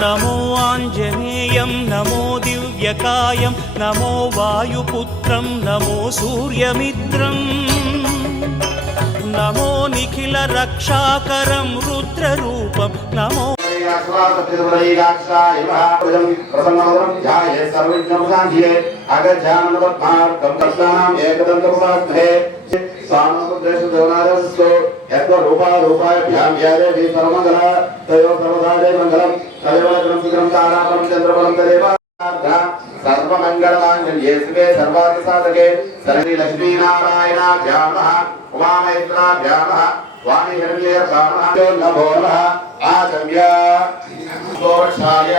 नमो आञ्जनेयं नमो दिव्यकायं नमो वायुपुत्रं नमो सूर्यमित्रं नमो निखिलरक्षाकरं रुद्ररूपं नमो सर्वमंगलमांगल्ये शिवे सर्वार्थसाधके शरण्ये लक्ष्मीनारायणाभ्यां नमः उमामहेश्वराभ्यां नमः स्वामी हिरण्यगर्भाभ्यां नमो नमः आचम्य गोक्षाय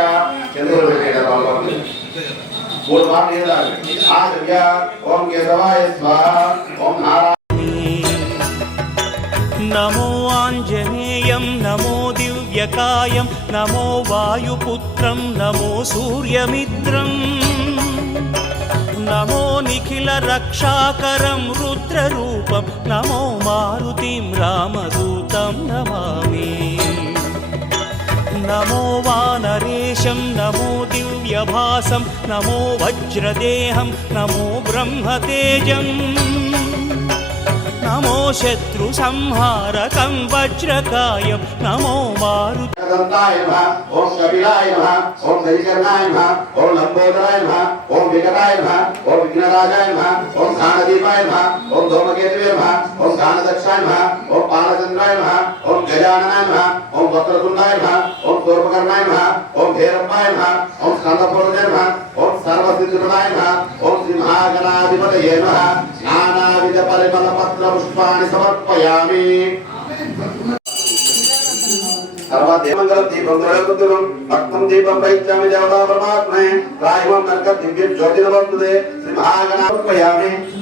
आचम्य ओम केशवाय स्वाहा ओम नमो आञ्जनेयं नमो दिव्यकायं नमो वायुपुत्रं नमो सूर्यमित्रं नमो निखिलरक्षाकरं रुद्ररूपं नमो मारुतिं रामदूतं नमामि नमो वानरेशं नमो दिव्यभासं नमो वज्रदेहं नमो ब्रह्मतेजम् नमो शत्रु संहारकं वज्रकायं नमो मारुताय नमः ओम कपिलाय नमः ओम दधिकर्णाय नमः ओम लंबोदराय नमः ओम विकटाय नमः ओम विघ्नराजाय नमः ओम घानदीपाय नमः ओम धूमकेतवे नमः ओम घानदक्षाय नमः ओम पालचंद्राय नमः ओम गजाननाय नमः ओम वक्रतुंडाय नमः ओम सूर्पकर्णाय नमः ओम भैरवाय नमः ओम स्कंदपूर्णाय नमः ओम सर्वसिद्धिप्रदाय नमः ओम सिंहागणाधिपतये नमः नानाविध परिमलपत्र पुष्पाणि समर्पयामि सर्वदेवमंगलम दीपं द्रव्यम भक्तं दीपं प्रयच्छामि देवता परमात्मने रायवं नरक दिव्य ज्योति नमस्ते श्री महागणाधिपतये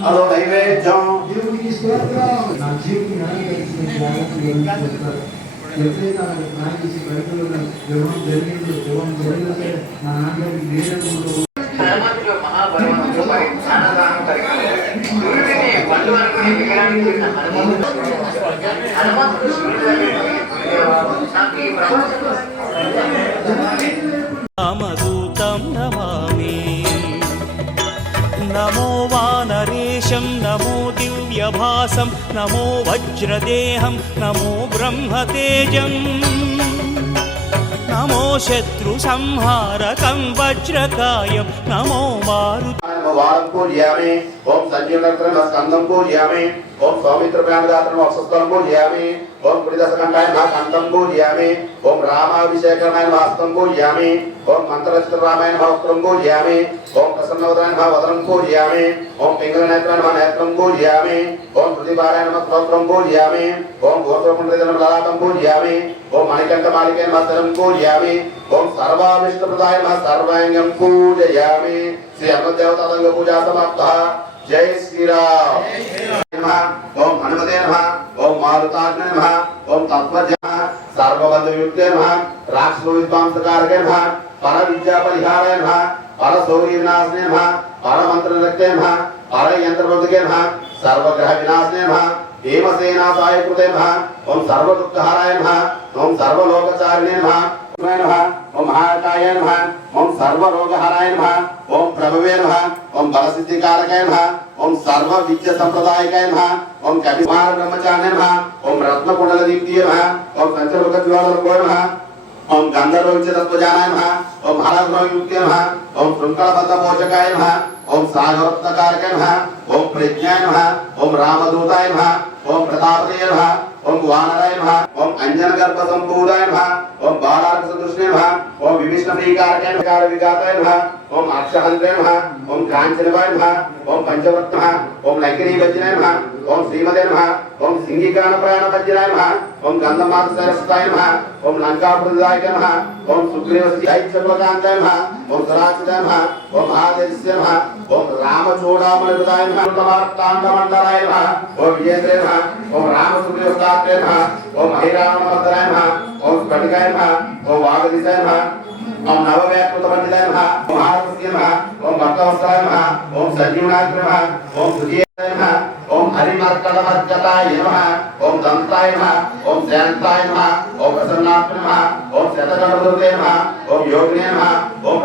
अलो नैवेद्यं रामदूतं नमामि नमो वानरेशं नमो दिव्यभासं नमो वज्रदेहं नमो ब्रह्मतेजम् नमो शत्रु संहारकं वज्रकायं नमो पूजयामि ओम संजीवनक्रम स्कंदं पूजयामि ओम सौमित्र प्राणदात्रम अक्षस्थलं पूजयामि ओम पुरिदशकंठाय नमः कंठं पूजयामि ओम रामाभिषेकाय नमः हस्तं पूजयामि ओम मंत्ररचित रामाय नमः वस्त्रं पूजयामि ओम प्रसन्नवदनाय नमः वदनं पूजयामि ओम पिंगलनेत्राय नमः नेत्रं पूजयामि ओम प्रतिभाराय नमः स्तोत्रं पूजयामि ओम घोषपुण्ड्रित नमः ललाटं पूजयामि ओम मणिकण्ठमालिकाय नमः शरणं पूजयामि ओम सर्वाभिष्टप्रदाय नमः सर्वाङ्गं पूजयामि श्री अग्निदेवतांग पूजा समाप्ता जय श्री राम नमः ओम हनुमते नमः ओम मारुताग्ने नमः ओम तत्वज्ञ नमः सर्वबंधुयुक्ते नमः राक्षसविध्वंसकारके नमः परविद्यापरिहाराय नमः परशौर्यविनाशने नमः परमन्त्ररक्ते नमः परयन्त्रबन्धके नमः सर्वग्रह विनाशने नमः हेमसेनासाय कृते नमः ओम सर्वदुःखहाराय नमः ओम सर्वलोकचारिणे नमः ओम महाकाय नमः ओम सर्वरोगहराय नमः ओम प्रभवे नमः ओम बलसिद्धिकारकाय नमः ओम सर्वविद्या संप्रदायकाय नमः ओम कपिकुमार ब्रह्मचार्य नमः ओम रत्नकुंडलदीप्तिये नमः ओम पंचलोकज्वाललोकाय नमः ओम गंधर्वविद्यातत्त्वजानाय नमः ओम हरग्रहयुक्ते नमः ओम शृंखलबद्धपोषकाय नमः ओम सागररत्नकारकाय नमः ओम प्रज्ञाय नमः ओम रामदूताय नमः ओम प्रतापते नमः ओम वानराय नमः ओम अंजनगर्भ संपूर्णाय नमः ओम बालार्कसदृष्णे नमः ओम विभीषणप्रियकारकाय नमः विगाताय नमः ओम अक्षहन्त्रे नमः ओम काञ्चनवाय नमः ओम पंचवक्त्र नमः ओम लंकिनीवज्राय नमः ओम श्रीमते नमः ओम सिंहिकानप्राणवज्राय नमः ओम गन्धमात्रसरस्वताय नमः ओम लंकाप्रदायकाय नमः ओम सुग्रीवस्यैच्छवकान्ताय नमः ओम सराचिताय नमः ओम महादेवस्य नमः ओम रामचूडामणिहृदाय नमः तमार्ताण्डमण्डलाय नमः ओम विजेन्द्रे नमः ओम रामसुग्रीवस्तात्रे नमः ओम महिरावणमर्दनाय नमः ओम स्फटिकाय नमः ओम वागदिशाय नमः ओम नवव्याकृतपंडिताय नमः ओम महारथस्य नमः ओम भक्तवत्सलाय नमः ओम संजीवनाय नमः ओम सुजीताय नमः ओम हरिमर्कटमर्कटाय नमः ओम दंताय नमः ओम शांताय नमः ओम प्रसन्नात्मने नमः ओम शतगणपतये नमः ओम ओम योगिने नमः ओम